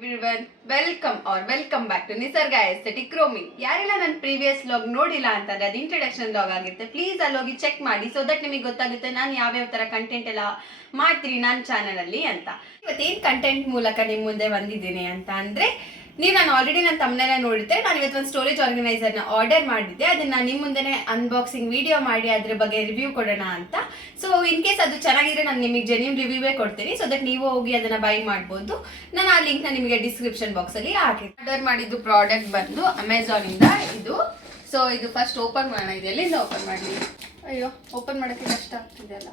Everyone welcome back to ನಿಸರ್ಗ aesthetic grooming. ಯಾರೆಲ್ಲ ನನ್ನ ಪ್ರೀವಿಯಸ್ ವ್ಲಾಗ್ ನೋಡಿಲ್ಲ ಅಂತಂದ್ರೆ ಅದು ಇಂಟ್ರಡಕ್ಷನ್ ವ್ಲಾಗ್ ಆಗಿರುತ್ತೆ. ಪ್ಲೀಸ್ ಅಲ್ಲಿ ಹೋಗಿ ಚೆಕ್ ಮಾಡಿ, ಸೊ ದಟ್ ನಿಮಗೆ ಗೊತ್ತಾಗುತ್ತೆ ನಾನು ಯಾವ್ಯಾವ ತರ ಕಂಟೆಂಟ್ ಎಲ್ಲ ಮಾಡ್ತೀನಿ ನನ್ನ ಚಾನಲ್ ಅಲ್ಲಿ ಅಂತ. ಇವತ್ತೇನು ಕಂಟೆಂಟ್ ಮೂಲಕ ನಿಮ್ಮ ಮುಂದೆ ಬಂದಿದ್ದೀನಿ ಅಂತ ಅಂದ್ರೆ, ನಾನು ಆಲ್ರೆಡಿ ನನ್ನ ತಮ್ಮನೆಲ್ಲ ನೋಡಿದ್ದೆ. ನಾನು ಇವತ್ತು ಒಂದು ಸ್ಟೋರೇಜ್ ಆರ್ಗನೈಸರ್ನ ಆರ್ಡರ್ ಮಾಡಿದ್ದೆ. ಅದನ್ನ ನಿಮ್ಮ ಮುಂದೆನೆ ಅನ್ಬಾಕ್ಸಿಂಗ್ ವಿಡಿಯೋ ಮಾಡಿ ಅದ್ರ ಬಗ್ಗೆ ರಿವ್ಯೂ ಕೊಡೋಣ ಅಂತ. ಸೊ ಇನ್ ಕೇಸ್ ಅದು ಚೆನ್ನಾಗಿದ್ರೆ ನಾನು ನಿಮಗೆ ಜೆನ್ಯೂನ್ ರಿವ್ಯೂವೇ ಕೊಡ್ತೀನಿ, ಸೊ ದಟ್ ನೀವು ಹೋಗಿ ಅದನ್ನ ಬೈ ಮಾಡ್ಬೋದು. ನಾನು ಆ ಲಿಂಕ್ನ ನಿಮಗೆ ಡಿಸ್ಕ್ರಿಪ್ಷನ್ ಬಾಕ್ಸ್ ಅಲ್ಲಿ ಹಾಕಿರ್ತೀನಿ. ಆರ್ಡರ್ ಮಾಡಿದ್ದು ಪ್ರಾಡಕ್ಟ್ ಬಂದು ಅಮೆಝಾನ್ ಇಂದ ಇದು. ಸೊ ಇದು ಫಸ್ಟ್ ಓಪನ್ ಮಾಡೋಣ. ಇದೆ ಎಲ್ಲಿಂದ ಓಪನ್ ಮಾಡಲಿ? ಅಯ್ಯೋ, ಓಪನ್ ಮಾಡೋಕ್ಕೆ ಕಷ್ಟ ಆಗ್ತಿದೆ ಅಲ್ಲ.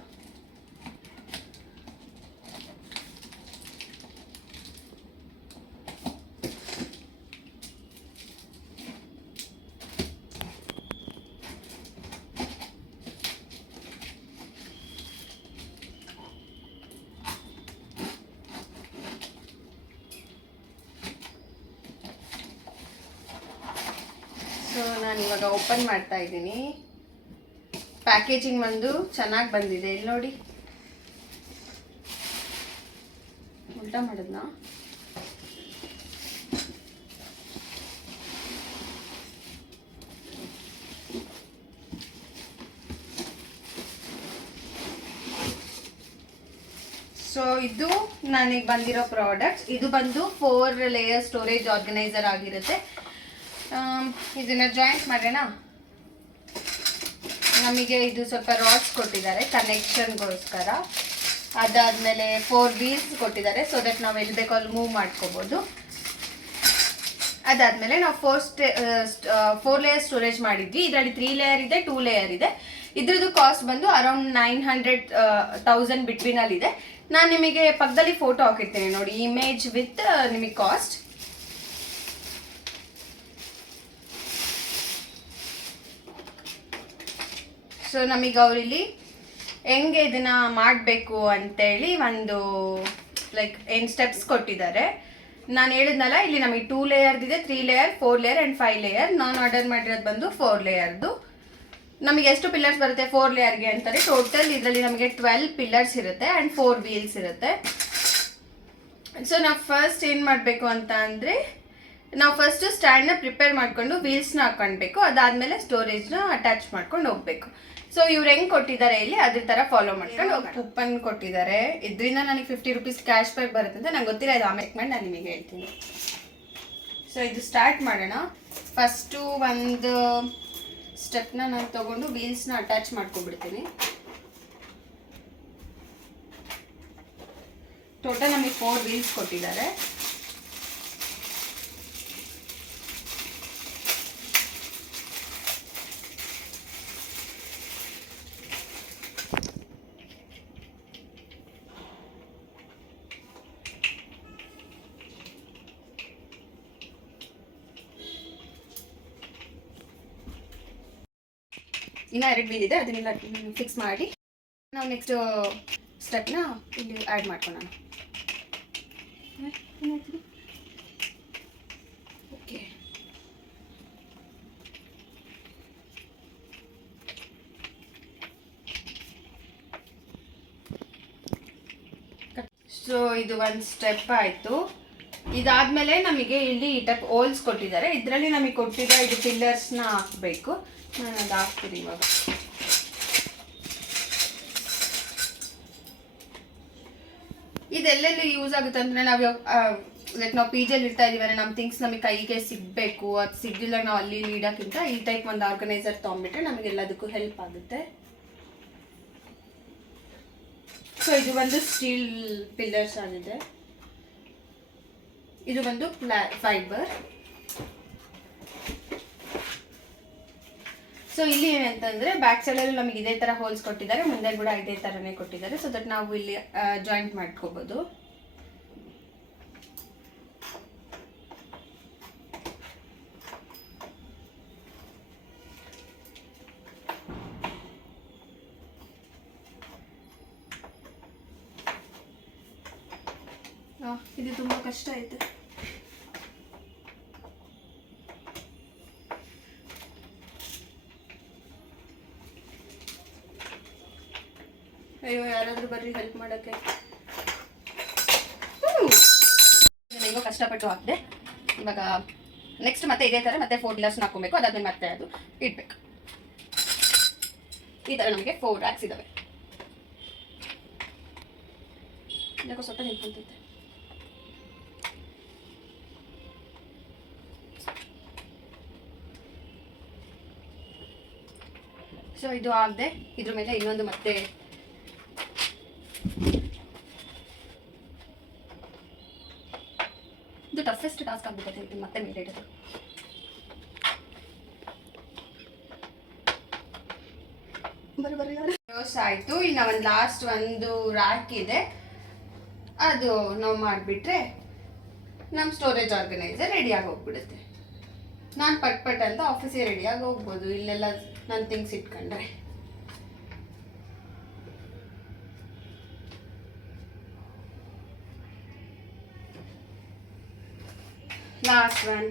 ಸೊ ನಾನು ಇವಾಗ ಓಪನ್ ಮಾಡ್ತಾ ಇದ್ದೀನಿ. ಪ್ಯಾಕೇಜಿಂಗ್ ಒಂದು ಚೆನ್ನಾಗಿ ಬಂದಿದೆ. ಇಲ್ಲಿ ನೋಡಿ, ಉಲ್ಟಾ ಮಾಡಿದ್ನಾ? ಸೊ ಇದು ನನಗೆ ಬಂದಿರೋ ಪ್ರಾಡಕ್ಟ್ಸ್. ಇದು ಬಂದು 4 ಲೇಯರ್ ಸ್ಟೋರೇಜ್ ಆರ್ಗನೈಸರ್ ಆಗಿರುತ್ತೆ. ಇದನ್ನ ಜಾಯಿಂಟ್ ಮಾಡೋಣ. ನಮಗೆ ಇದು ಸ್ವಲ್ಪ ರಾಡ್ಸ್ ಕೊಟ್ಟಿದ್ದಾರೆ ಕನೆಕ್ಷನ್ಗೋಸ್ಕರ. ಅದಾದಮೇಲೆ 4 ವೀಲ್ಸ್ ಕೊಟ್ಟಿದ್ದಾರೆ, ಸೊ ದಟ್ ನಾವು ಎಲ್ಲಿ ಬೇಕೋ ಅಲ್ಲಿ ಮೂವ್ ಮಾಡ್ಕೋಬೋದು. ಅದಾದಮೇಲೆ ನಾವು 4 ಲೇಯರ್ ಸ್ಟೋರೇಜ್ ಮಾಡಿದ್ವಿ. ಇದರಲ್ಲಿ 3 ಲೇಯರ್ ಇದೆ, 2 ಲೇಯರ್ ಇದೆ. ಇದ್ರದ್ದು ಕಾಸ್ಟ್ ಬಂದು ಅರೌಂಡ್ 900,000 ಬಿಟ್ವೀನ್ ಅಲ್ಲಿ ಇದೆ. ನಾನು ನಿಮಗೆ ಪಕ್ಕದಲ್ಲಿ ಫೋಟೋ ಹಾಕಿರ್ತೀನಿ ನೋಡಿ, ಇಮೇಜ್ ವಿತ್ ನಿಮಗೆ ಕಾಸ್ಟ್. ಸೊ ನಮಗೆ ಅವರಿಲ್ಲಿ ಹೆಂಗೆ ಇದನ್ನ ಮಾಡಬೇಕು ಅಂತೇಳಿ ಒಂದು ಏನು ಸ್ಟೆಪ್ಸ್ ಕೊಟ್ಟಿದ್ದಾರೆ. ನಾನು ಹೇಳಿದ್ನಲ್ಲ, ಇಲ್ಲಿ ನಮಗೆ 2 ಲೇಯರ್ದು ಇದೆ, 3 ಲೇಯರ್, 4 ಲೇಯರ್ ಆ್ಯಂಡ್ 5 ಲೇಯರ್. ನಾನು ಆರ್ಡರ್ ಮಾಡಿರೋದು ಬಂದು 4 ಲೇಯರ್ದು. ನಮಗೆ ಎಷ್ಟು ಪಿಲ್ಲರ್ಸ್ ಬರುತ್ತೆ 4 ಲೇಯರ್ಗೆ ಅಂತಾರೆ? ಟೋಟಲ್ ಇದರಲ್ಲಿ ನಮಗೆ 12 ಪಿಲ್ಲರ್ಸ್ ಇರುತ್ತೆ ಆ್ಯಂಡ್ 4 ವೀಲ್ಸ್ ಇರುತ್ತೆ. ಸೊ ನಾವು ಫಸ್ಟ್ ಏನು ಮಾಡಬೇಕು ಅಂತ ಅಂದರೆ, ನಾವು ಫಸ್ಟ್ ಸ್ಟ್ಯಾಂಡ್ನ ಪ್ರಿಪೇರ್ ಮಾಡಿಕೊಂಡು ವೀಲ್ಸ್ನ ಹಾಕೊಳ್ಬೇಕು. ಅದಾದಮೇಲೆ ಸ್ಟೋರೇಜ್ನ ಅಟ್ಯಾಚ್ ಮಾಡ್ಕೊಂಡು ಹೋಗ್ಬೇಕು. ಸೊ ಇವ್ರು ಹೆಂಗೆ ಕೊಟ್ಟಿದ್ದಾರೆ ಇಲ್ಲಿ ಅದ್ರ ಥರ ಫಾಲೋ ಮಾಡ್ಕೊಂಡು ಕೂಪನ್ ಕೊಟ್ಟಿದ್ದಾರೆ. ಇದರಿಂದ ನನಗೆ 50 ರೂಪೀಸ್ ಕ್ಯಾಶ್ ಬ್ಯಾಕ್ ಬರುತ್ತೆ ಅಂತ ನಂಗೆ ಗೊತ್ತಿಲ್ಲ. ಇದು ಆಮೇಲೆ ಮಾಡಿ ನಾನು ನಿಮಗೆ ಹೇಳ್ತೀನಿ. ಸೊ ಇದು ಸ್ಟಾರ್ಟ್ ಮಾಡೋಣ. ಫಸ್ಟು ಒಂದು ಸ್ಟೆಪ್ನ ನಾನು ತೊಗೊಂಡು ವೀಲ್ಸ್ನ ಅಟ್ಯಾಚ್ ಮಾಡ್ಕೊಂಡ್ಬಿಡ್ತೀನಿ. ಟೋಟಲ್ ನಮಗೆ 4 ವೀಲ್ಸ್ ಕೊಟ್ಟಿದ್ದಾರೆ. ಇನ್ನು 2 ವೀಲ್ ಇದೆ, ಅದನ್ನೆಲ್ಲ ಫಿಕ್ಸ್ ಮಾಡಿ ನಾವು ನೆಕ್ಸ್ಟ್ ಸ್ಟೆಪ್ನ ಇಲ್ಲಿ ಆ್ಯಡ್ ಮಾಡ್ಕೊಳ್ಳೋಣ. ಓಕೆ, ಸೊ ಇದು ಒಂದು ಸ್ಟೆಪ್ ಆಯಿತು. ಇದಾದಮೇಲೆ ನಮಗೆ ಇಲ್ಲಿ ಈ ಟೈಪ್ ಹೋಲ್ಸ್ ಕೊಟ್ಟಿದ್ದಾರೆ. ಇದರಲ್ಲಿ ನಮಗೆ ಕೊಟ್ಟಿರೋ ಇದು ಪಿಲ್ಲರ್ಸ್ನ ಹಾಕಬೇಕು. ನಾನು ಅದು ಹಾಕ್ತೀನಿ ಇವಾಗ. ಇದೆಲ್ಲೆಲ್ಲಿ ಯೂಸ್ ಆಗುತ್ತೆ ಅಂದರೆ, ನಾವು ಪಿ ಜಿಯಲ್ಲಿ ಇರ್ತಾ ಇದೀವಿ, ನಮ್ಮ ಥಿಂಗ್ಸ್ ನಮಗೆ ಕೈಗೆ ಸಿಗಬೇಕು, ಅದು ಸಿಗಲಿಲ್ಲ ನಾವು ಅಲ್ಲಿ ಇಡೋಕ್ಕಿಂತ ಈ ಟೈಪ್ ಒಂದು ಆರ್ಗನೈಸರ್ ತೊಗೊಂಡ್ಬಿಟ್ರೆ ನಮಗೆಲ್ಲದಕ್ಕೂ ಹೆಲ್ಪ್ ಆಗುತ್ತೆ. ಸೊ ಇದು ಒಂದು ಸ್ಟೀಲ್ ಪಿಲ್ಲರ್ಸ್ ಆಗಿದೆ. ಇದು ಒಂದು ಫೈಬರ್. ಸೊ ಇಲ್ಲಿ ಏನಂತಂದ್ರೆ ಬ್ಯಾಕ್ ಸೈಡಲ್ಲಿ ನಮಗೆ ಇದೇ ಥರ ಹೋಲ್ಸ್ ಕೊಟ್ಟಿದ್ದಾರೆ, ಮುಂದೆ ಕೂಡ ಇದೇ ಥರನೇ ಕೊಟ್ಟಿದ್ದಾರೆ. ಸೊ ದಟ್ ನಾವು ಇಲ್ಲಿ ಜಾಯಿಂಟ್ ಮಾಡ್ಕೋಬೋದು. ಇದು ತುಂಬ ಕಷ್ಟ ಆಯ್ತು. ಅಯ್ಯೋ, ಯಾರಾದರೂ ಬರ್ರಿ ಹೆಲ್ಪ್ ಮಾಡೋಕ್ಕೆ. ಕಷ್ಟಪಟ್ಟು ಹಾಕಿದೆ. ಇವಾಗ ನೆಕ್ಸ್ಟ್ ಮತ್ತೆ ಇದೇ ಥರ ಮತ್ತೆ 4 ಪಿಲ್ಲರ್ಸ್ನ ಹಾಕೊಬೇಕು. ಅದಾದ್ಮೇಲೆ ಮತ್ತೆ ಅದು ಇಡಬೇಕು. ಈ ಥರ ನಮಗೆ 4 ರ್ಯಾಕ್ಸ್ ಇದ್ದಾವೆ. ಯಾಕೋ ಸ್ವಲ್ಪ ನಿಂತ್ಕೊಂತೈತೆ. ಸೊ ಇದು ಆಗದೆ ಇದ್ರ ಮೇಲೆ ಇನ್ನೊಂದು ಮತ್ತೆ ಇದು ಟಫೆಸ್ಟ್ ಟಾಸ್ಕ್ ಆಗ್ಬಿಟ್ಟೈತೆ. ಇದು ಮತ್ತೆ ಮೇಲೆ ಇಡೋದು. ಆಯ್ತು. ಇನ್ನು ಒಂದು ಲಾಸ್ಟ್ ಒಂದು ರ್ಯಾಕ್ ಇದೆ, ಅದು ನಾವು ಮಾಡಿಬಿಟ್ರೆ ನಮ್ಮ ಸ್ಟೋರೇಜ್ ಆರ್ಗನೈಸರ್ ರೆಡಿಯಾಗಿ ಹೋಗ್ಬಿಡುತ್ತೆ. ನಾನು ಪಟ್ ಅಂತ ಆಫೀಸಿಗೆ ರೆಡಿಯಾಗಿ ಹೋಗ್ಬೋದು ಇಲ್ಲೆಲ್ಲ ನನ್ನ ಥಿಂಗ್ಸ್ ಇಟ್ಕೊಂಡ್ರೆ. Last one.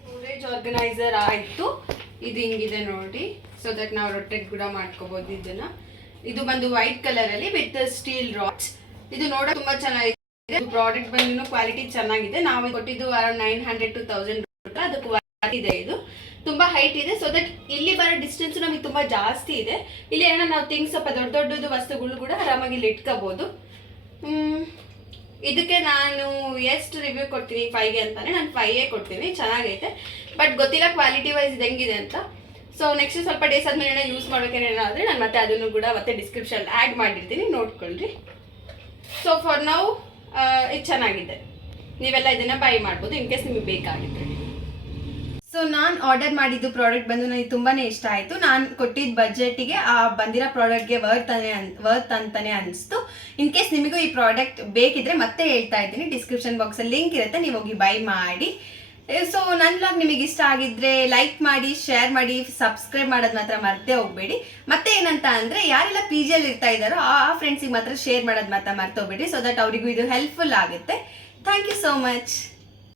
ಸ್ಟೋರೇಜ್ ಆರ್ಗನೈಸರ್ ಆಯಿತು. ಇದು ಹಿಂಗಿದೆ ನೋಡಿ. ಸೊ ದಟ್ ನಾವು ರೊಟೇಟ್ ಕೂಡ ಮಾಡ್ಕೋಬಹುದು ಇದನ್ನ. ಇದು ಬಂದು ವೈಟ್ ಕಲರ್ ಅಲ್ಲಿ ವಿತ್ ಸ್ಟೀಲ್ ರಾಡ್ಸ್. ಇದು ನೋಡೋಕೆ ತುಂಬಾ ಚೆನ್ನಾಗಿದೆ. ಪ್ರಾಡಕ್ಟ್ ಬಂದು ಕ್ವಾಲಿಟಿ ಚೆನ್ನಾಗಿದೆ. ನಾವು ಕೊಟ್ಟಿದ್ದು ಅರೌಂಡ್ 900 to 1000 ಅದು ಕ್ವಾಲಿಟಿ ಇದೆ. ಇದು ತುಂಬಾ ಹೈಟ್ ಇದೆ. ಸೊ ದಟ್ ಇಲ್ಲಿ ಬರೋ ಡಿಸ್ಟೆನ್ಸ್ ನಮಗೆ ತುಂಬಾ ಜಾಸ್ತಿ ಇದೆ. ಇಲ್ಲಿ ಏನೋ ನಾವು ಥಿಂಗ್ಸ್ ಸ್ವಲ್ಪ ದೊಡ್ಡದು ವಸ್ತುಗಳು ಕೂಡ ಆರಾಮಾಗಿ ಇಲ್ಲಿ ಇಟ್ಕೋಬಹುದು. ಇದಕ್ಕೆ ನಾನು ಎಷ್ಟು ರಿವ್ಯೂ ಕೊಡ್ತೀನಿ 5ಗೆ ಅಂತಾನೆ, ನಾನು 5 ಕೊಡ್ತೀನಿ. ಚೆನ್ನಾಗೈತೆ, ಬಟ್ ಗೊತ್ತಿಲ್ಲ ಕ್ವಾಲಿಟಿ ವೈಸ್ ಇದು ಹೆಂಗಿದೆ ಅಂತ. ಸೊ ನೆಕ್ಸ್ಟ್ ಸ್ವಲ್ಪ ಡೇಸ್ ಆದ್ಮೇಲೆ ಯೂಸ್ ಮಾಡ್ಬೇಕೇನಾದ್ರೆ ನಾನು ಮತ್ತೆ ಅದನ್ನು ಕೂಡ ಮತ್ತೆ ಡಿಸ್ಕ್ರಿಪ್ಷನ್ ಆ್ಯಡ್ ಮಾಡಿರ್ತೀನಿ, ನೋಡ್ಕೊಳ್ರಿ. ಸೊ ಫಾರ್ ನೌ ಇದು ಚೆನ್ನಾಗಿದೆ. ನೀವೆಲ್ಲ ಇದನ್ನ ಬೈ ಮಾಡ್ಬೋದು ಇನ್ ಕೇಸ್ ನಿಮಗೆ ಬೇಕಾಗಿದ್ರೆ. ಸೊ ನಾನು ಆರ್ಡರ್ ಮಾಡಿದ್ದು ಪ್ರಾಡಕ್ಟ್ ಬಂದು ನನಗೆ ತುಂಬಾ ಇಷ್ಟ ಆಯಿತು. ನಾನು ಕೊಟ್ಟಿದ್ದ ಬಜೆಟಿಗೆ ಆ ಬಂದಿರೋ ಪ್ರಾಡಕ್ಟ್ಗೆ ವರ್ತ್ ಅಂತಾನೆ ಅನಿಸ್ತು. ಇನ್ ಕೇಸ್ ನಿಮಗೂ ಈ ಪ್ರಾಡಕ್ಟ್ ಬೇಕಿದ್ರೆ ಮತ್ತೆ ಹೇಳ್ತಾ ಇದ್ದೀನಿ, ಡಿಸ್ಕ್ರಿಪ್ಷನ್ ಬಾಕ್ಸಲ್ಲಿ ಲಿಂಕ್ ಇರುತ್ತೆ, ನೀವು ಹೋಗಿ ಬೈ ಮಾಡಿ. ಸೊ ನನ್ನ ವ್ಲಾಗ್ ನಿಮಗೆ ಇಷ್ಟ ಆಗಿದ್ರೆ ಲೈಕ್ ಮಾಡಿ, ಶೇರ್ ಮಾಡಿ, ಸಬ್ಸ್ಕ್ರೈಬ್ ಮಾಡೋದು ಮಾತ್ರ ಮರ್ತೇ ಹೋಗಬೇಡಿ. ಮತ್ತೆ ಏನಂತ ಅಂದರೆ ಯಾರೆಲ್ಲ PGಯಲ್ಲಿ ಇರ್ತಾ ಇದ್ದಾರೋ ಆ ಫ್ರೆಂಡ್ಸಿಗೆ ಮಾತ್ರ ಶೇರ್ ಮಾಡೋದು ಮಾತ್ರ ಮರ್ತೋಗ್ಬೇಡಿ. ಸೊ ದಟ್ ಅವರಿಗೂ ಇದು ಹೆಲ್ಪ್ಫುಲ್ ಆಗುತ್ತೆ. Thank you so much.